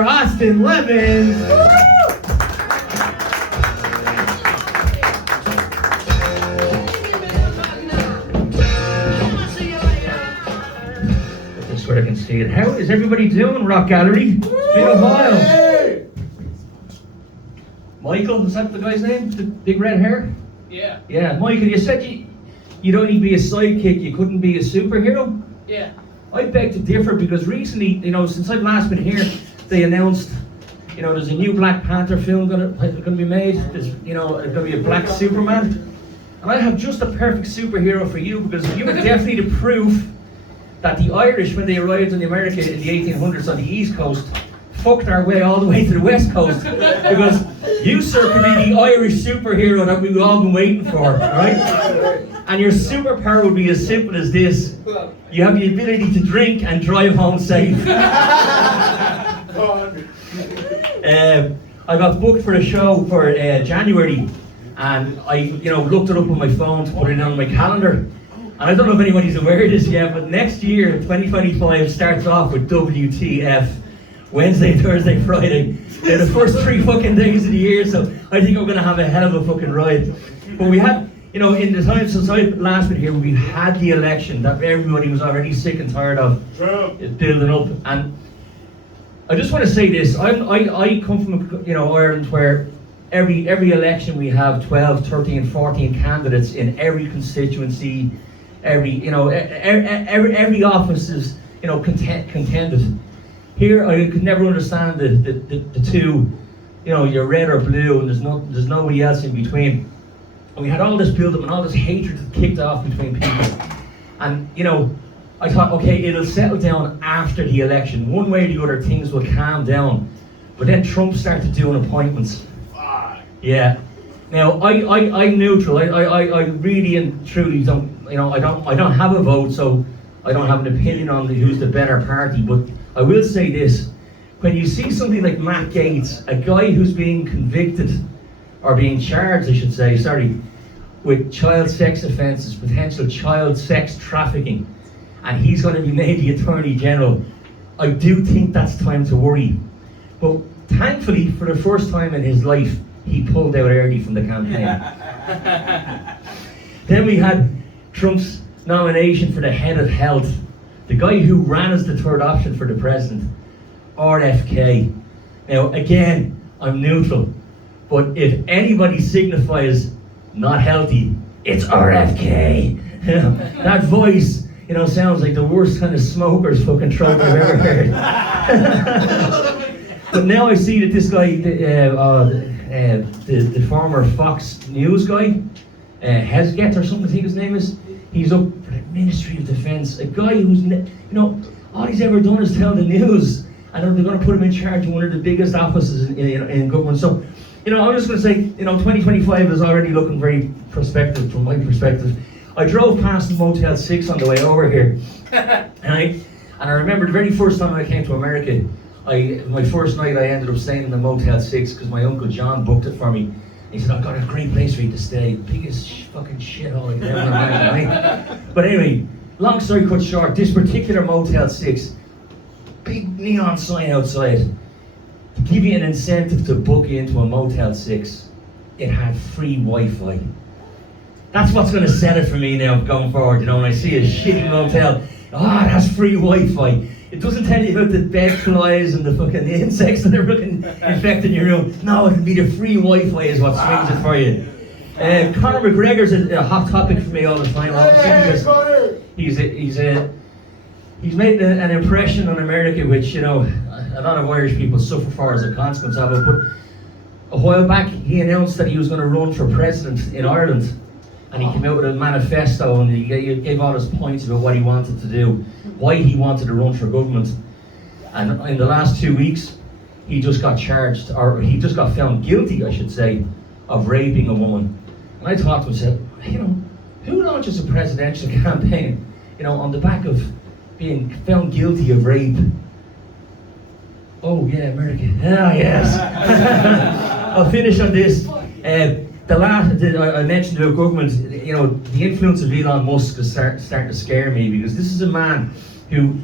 for Austin Levens. This where I can see it. How is everybody doing, Rock Gallery? It's been a while. Michael, is that the guy's name? The big red hair? Yeah. Yeah, Michael, you said you'd only be a sidekick, you couldn't be a superhero? Yeah. I beg to differ because recently, since I've last been here, they announced, there's a new Black Panther film gonna be made. There's, gonna be a Black Superman. And I have just a perfect superhero for you because you were definitely the proof that the Irish, when they arrived in America in the 1800s on the East Coast, fucked our way all the way to the West Coast because you, sir, could be the Irish superhero that we've all been waiting for, right? And your superpower would be as simple as this. You have the ability to drink and drive home safe. I got booked for a show for January, and I looked it up on my phone to put it on my calendar. And I don't know if anybody's aware of this yet, but next year, 2025, starts off with WTF. Wednesday, Thursday, Friday. They're the first 3 fucking days of the year, so I think we're going to have a hell of a fucking ride. But we had, in the time since I last been here, we had the election that everybody was already sick and tired of building up. And I just want to say this, I come from, Ireland where every election we have 12, 13, 14 candidates in every constituency, every office is, contended. Here, I could never understand the two, you're red or blue, and there's nobody else in between. And we had all this build-up and all this hatred that kicked off between people. And, I thought, okay, it'll settle down after the election. One way or the other, things will calm down. But then Trump started doing appointments. Yeah. Now, I'm neutral. I really and truly don't, I don't have a vote, so I don't have an opinion on who's the better party. But I will say this, when you see something like Matt Gaetz, a guy who's being convicted, or being charged, I should say, with child sex offences, potential child sex trafficking, and he's going to be made the Attorney General, I do think that's time to worry. But thankfully, for the first time in his life, he pulled out early from the campaign. Then we had Trump's nomination for the head of health, the guy who ran as the third option for the president, RFK. Now, again, I'm neutral, but if anybody signifies not healthy, it's RFK. That voice, sounds like the worst kind of smoker's fucking trope I've ever heard. But now I see that this guy, the former Fox News guy, Hesget or something I think his name is, he's up for the Ministry of Defence, a guy who's, all he's ever done is tell the news, and they're going to put him in charge of one of the biggest offices in government. So, I'm just going to say, 2025 is already looking very prospective from my perspective. I drove past the Motel 6 on the way over here, and I remember the very first time I came to America, my first night I ended up staying in the Motel 6 because my Uncle John booked it for me. He said, I've got a great place for you to stay. Biggest fucking shithole I could ever imagine, right? But anyway, long story cut short, this particular Motel 6, big neon sign outside, to give you an incentive to book into a Motel 6, it had free Wi-Fi. That's what's going to set it for me now going forward, when I see a shitty motel, it has free Wi-Fi. It doesn't tell you about the bed flies and the fucking insects that are fucking infecting your room. No, it'll be the free Wi-Fi is what swings it for you. Conor McGregor's a hot topic for me all the time, obviously, because he's made an impression on America, which, a lot of Irish people suffer for as a consequence of it. But a while back, he announced that he was going to run for president in Ireland. And he came out with a manifesto and he gave all his points about what he wanted to do, why he wanted to run for government. And in the last 2 weeks, he just got charged, or he just got found guilty, I should say, of raping a woman. And I thought to myself, who launches a presidential campaign, on the back of being found guilty of rape? Oh yeah, America. Ah, yes. I'll finish on this. I mentioned about government, the influence of Elon Musk is starting to scare me, because this is a man who,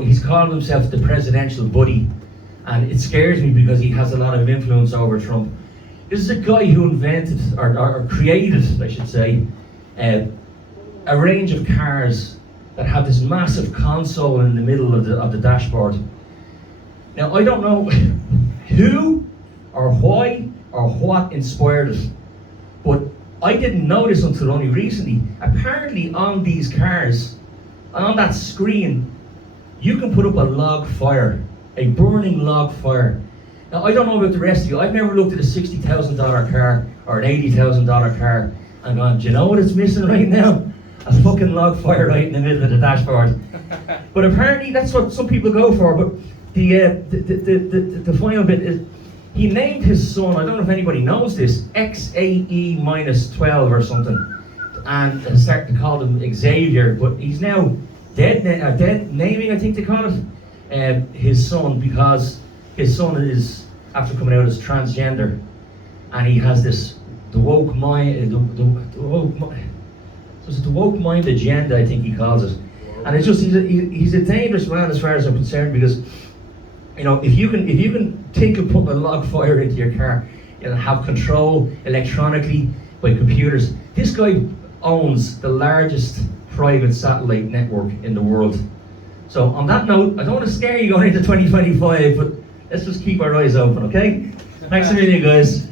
he's called himself the presidential buddy, and it scares me because he has a lot of influence over Trump. This is a guy who invented, or created, I should say, a range of cars that have this massive console in the middle of the dashboard. Now, I don't know who or why or what inspired it, but I didn't know this until only recently. Apparently on these cars, on that screen, you can put up a log fire, a burning log fire. Now, I don't know about the rest of you. I've never looked at a $60,000 car or an $80,000 car and gone, do you know what it's missing right now? A fucking log fire right in the middle of the dashboard. But apparently that's what some people go for. But the final bit is, he named his son, I don't know if anybody knows this, XAE-12 or something, and started to call him Xavier, but he's now dead naming, I think they call it, his son, because his son is, after coming out, as transgender, and he has this, the woke mind, the woke mind agenda, I think he calls it. And it's just, he's a dangerous man as far as I'm concerned, because you know, if you can think of putting a log fire into your car, you'll have control electronically by computers. This guy owns the largest private satellite network in the world. So on that note, I don't want to scare you going into 2025, but let's just keep our eyes open, okay? Thanks a million, guys.